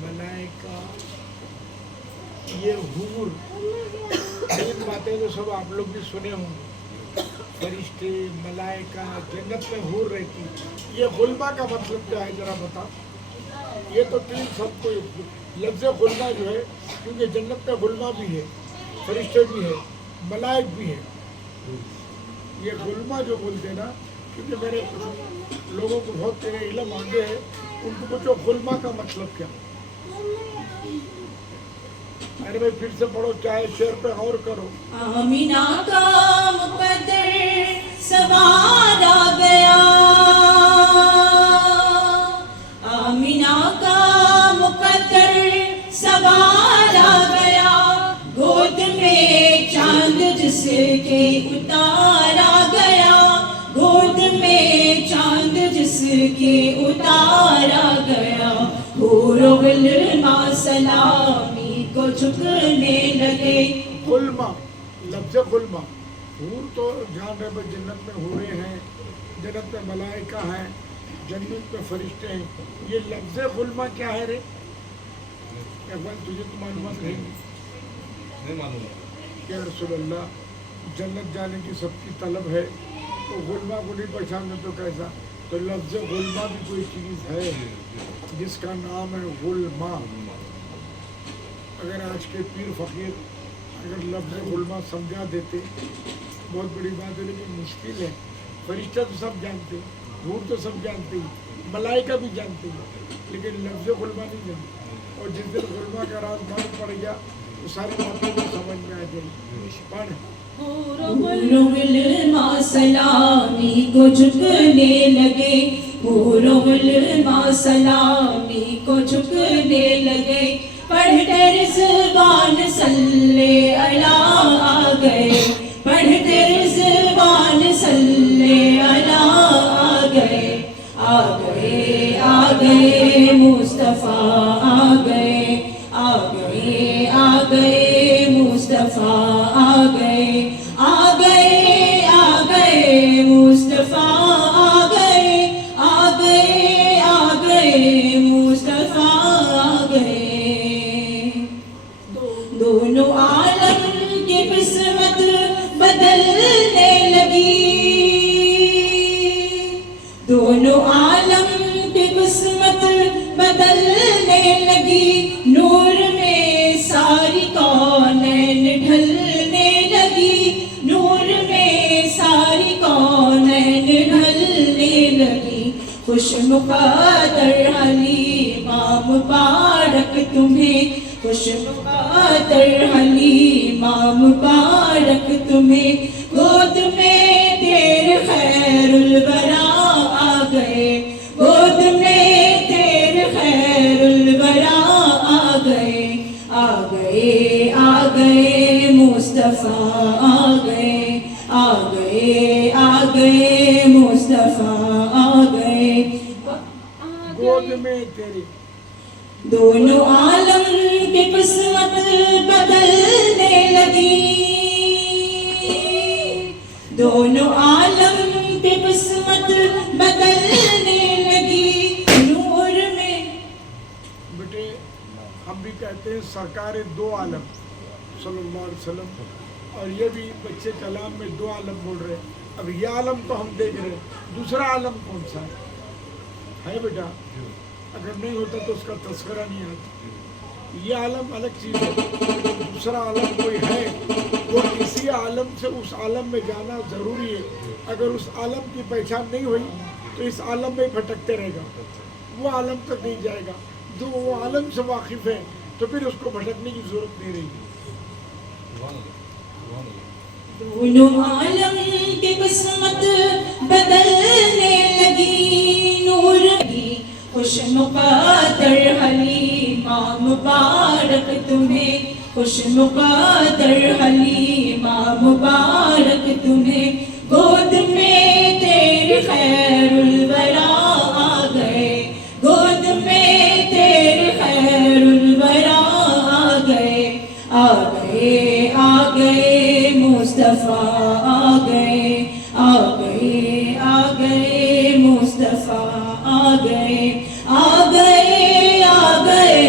मलाइका, ये हूर, तीन बातें तो सब आप लोग भी सुने होंगे। फरिश्ते, मलाइका, जन्नत में हूर रहती। ये गुल्मा का मतलब क्या है जरा बताओ। ये तो तीन सबको लफ्ज़ गुल्मा जो है, क्योंकि जन्नत में गुल्मा भी है, फरिश्ते भी है, मलाइक भी है। ये गुल्मा जो बोलते हैं ना, क्योंकि मेरे कुछ लोगों को बहुत तेरे इल्म आगे है, उनको पूछो गुल्मा का मतलब क्या। अरे भाई फिर से पढ़ो, चाहे शेर पे गौर करो। आमिना का मुकद्दर सवार आ गया, आमिना का मुकद्दर सवार आ गया, गोद में चांद जिसके उतारा गया, गोद में चांद जिसके उतारा गया, हूरो गिल्मा सलामी को झुकने लगे। गुल्मा, लफ्ज़ गुल्मा, हूर तो जान रहे भाई जन्नत में हूरें हैं, जन्नत में मलाइका हैं, जन्नत में फरिश्ते हैं। ये लफ्ज़ गुल्मा क्या है रे? तुझे तो मालूमात रहेंगी। नहीं मालूम क्या रसूल अल्लाह, जन्नत जाने की सबकी तलब है, तो गुल्मा को नहीं पहचानते तो कैसा। तो लफ्ज़ गुल्मा भी कोई चीज़ है जिसका नाम है गुल्मा। अगर आज के पीर फ़कीर अगर लफ्ज़ गुल्मा समझा देते बहुत बड़ी बात है, लेकिन मुश्किल है। फरिश्ता तो सब जानते हैं, हूर तो सब जानते हैं, मलाइका भी जानते हैं, लेकिन लफ्ज़ गुल्मा नहीं जानते। और जिस दिन गुल्मा का राज मालूम पड़ गया तो सारी बातें तो समझ में आ जाएगी। पढ़। हूरो गिल्मा सलामी को झुकने लगे, हूरो गिल्मा सलामी को झुकने लगे, पढ़ते रिज़वान सल्ले अला आ गए, पढ़ते रिज़वान सल्ले अला आ गए, आ गए आ गए मुस्तफ़ा आ गए, आ गए आ गए मुस्तफ़ा आ गए, आ गए आ गए मुस्तफ़ा आ गए, आ गए मुस्तफ़ा आ गए। दोनों आलम की किस्मत बदलने लगी, दोनों आलम की किस्मत बदलने लगी, नूर में सारी कौनैन ढलने लगी, नूर में सारी कौनैन ढलने लगी। खुश मुक़द्दर हलीमा मुबारक तुम्हें, खुश मुक़द्दर हलीमा मुबारक तुम्हें, गोद में तेरे खैरुल वरा आ गए, गोद में तेरे खैरुल वरा आ गए, आ गए आ गए मुस्तफ़ा आ गए, आ गए आ गए मुस्तफ़ा आ गए, गोद में तेरी। दोनों आलम की किस्मत बदलने लगी, दोनों आलम की किस्मत बदलने लगी, नूर में। बेटे हम भी कहते हैं सरकार दो आलम सल्लल्लाहु अलैहि वसल्लम, और ये भी बच्चे कलाम में दो आलम बोल रहे हैं। अब ये आलम तो हम देख रहे हैं, दूसरा आलम कौन सा है बेटा? अगर नहीं होता तो उसका तस्करा नहीं आता। ये आलम अलग चीज़ है, दूसरा आलम कोई है, वो इसी आलम से उस आलम में जाना ज़रूरी है। अगर उस आलम की पहचान नहीं हुई तो इस आलम में भटकते रहेगा, वो आलम तक नहीं जाएगा। जो वो आलम से वाकिफ़ है तो फिर उसको भटकने की ज़रूरत नहीं रहेगी। दोनों आलम की किस्मत बदलने लगी, नूर की खुश मुक़द्दर हलीमा मुबारक तुम्हें, खुश मुक़द्दर हलीमा मुबारक तुम्हें, गोद में तेरे खैरुल वरा आ गए, गोद में तेरे खैरुल वरा आ गए, आ गए आ गए मुस्तफ़ा आ गए, आ गए आ गए मुस्तफ़ा आ गए, आ गए आ गए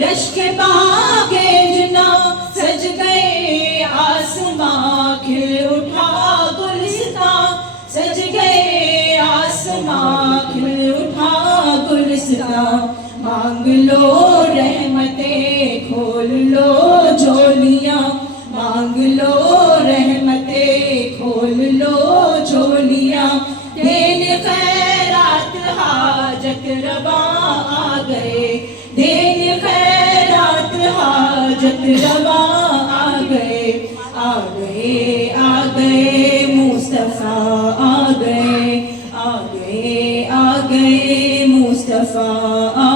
رشک باغ جنا سج گئے آسماں کھل اٹھا گلستان سج گئے آسماں کھل اٹھا گلستان مانگ لو رحمتیں کھول لو جھولیاں مانگ لو رحمتیں کھول لو جھولیاں دین خیرات حاجت روا آ گئے دین خیرات حاجت روا آ گئے آ گئے آ گئے مصطفیٰ آ گئے آ گئے آ گئے مصطفیٰ آ